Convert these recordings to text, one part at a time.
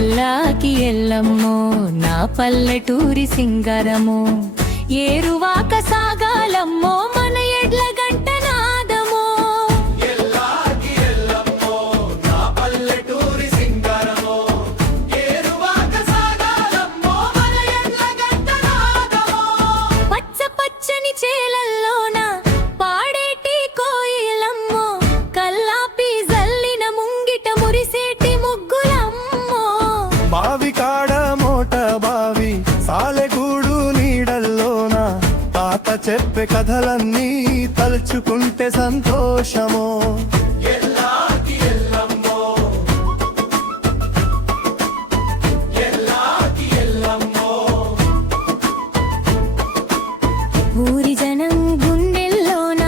ఎల్లాకి ఎల్లమ్మో నా పల్లెటూరి సింగారమో ఏరువాక సాగాలమ్మో మన ఎడ్ల గంట నాదమో ఎల్లాకి ఎల్లమ్మో నా పల్లెటూరి సింగారమో ఏరువాక సాగాలమ్మో మన ఎడ్ల గంట నాదమో పచ్చ పచ్చని చేలల్లోన పాడేటి కోయిలమ్మో కల్లాపి జల్లిన ముంగిట మురిసేటి ముగ్గులమ్మో బావి కాడ మోట బావి సాలెగూడు నీడల్లోన తాత చెప్పే కథలన్నీ తలుచుకుంటే సంతోషమో ఎల్లాకి ఎల్లమ్మో ఎల్లాకి ఎల్లమ్మో ఊరి జనం గుండెల్లోన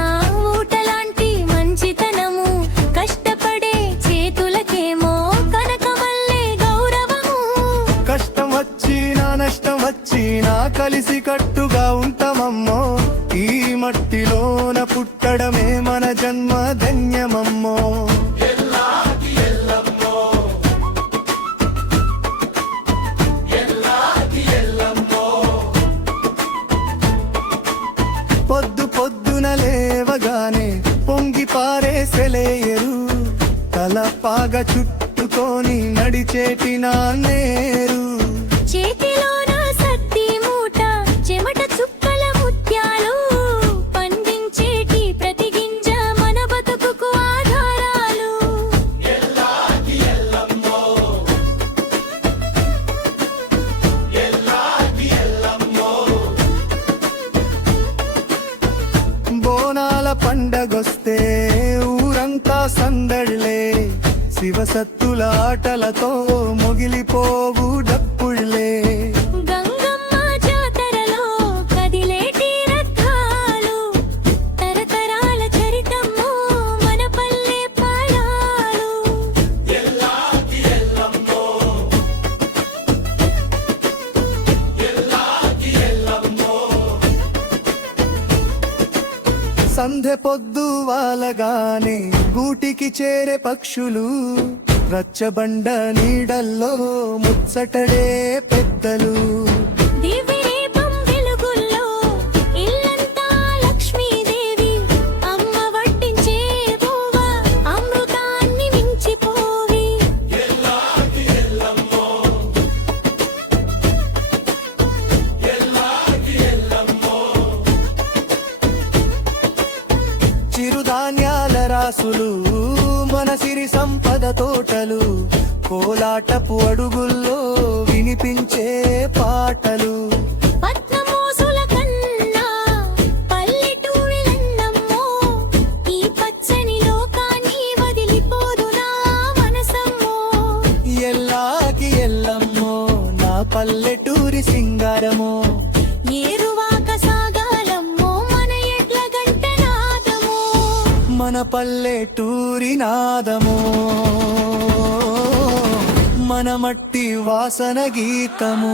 ఊటలాంటి మంచితనము కష్టపడే చేతులకేమో కనకమల్లే గౌరవము కష్టం వచ్చినా నష్టం వచ్చినా కలిసి కట్టుగా ఉంటామమ్మో ఈ మట్టిలోన పుట్టడమే మన జన్మ ధన్యమమ్మో ఎల్లాకి ఎల్లమ్మో ఎల్లాకి ఎల్లమ్మో పొద్దు పొద్దున లేవగానే పొంగి పారేసెలేయరు తలపాగ చుట్టుకొని నడిచేటి నాన్నేరు చేతిలోన సత్తి మూట చెమట చుక్కల ముత్యాలు పండించేటి ప్రతి గింజ మన బతుకుకు ఆధారాలు ఎల్లాకి ఎల్లమ్మో ఎల్లాకి ఎల్లమ్మో బోనాల పండగొస్తే ఊరంతా సందడిలే శివసత్తుల ఆటలతో మొగిలిపోవు డప్పుళ్ళే గంగమ్మ జాతరలో కదిలేటి రథాలు తరతరాల చరితమ్మో మన పల్లె పాడాలు ఎల్లాకి ఎల్లమ్మో ఎల్లాకి ఎల్లమ్మో సంధ్య పొద్దు వాలగానే గూటికి చేరే పక్షులు రచ్చబండ నీడల్లో ముచ్చటడే పెద్దలు దివ్యదీపం వెలుగుల్లో ఇల్లంతా లక్ష్మీదేవి అమ్మ వడ్డించే బువ్వ అమృతాన్ని మించిపోవి ఎల్లాకి ఎల్లమ్మో ఎల్లాకి ఎల్లమ్మో చిరుధాన్యాల రాసులు మన సిరి సంపద తోటలు కోలాటపు అడుగుల్లో వినిపించే పాటలు పట్నమోసుల కన్నా పల్లెటూరిలన్నమ్మో ఈ పచ్చని లోకాన్ని వదిలిపోదు నా మనసమ్మో ఎల్లాకి ఎల్లమ్మో నా పల్లెటూరి సింగారమో ఏరువాక సాగాలమ్మో మన ఎడ్ల గంట నాదమో మన పల్లెటూరి నాదమో మన మట్టి వాసన గీతము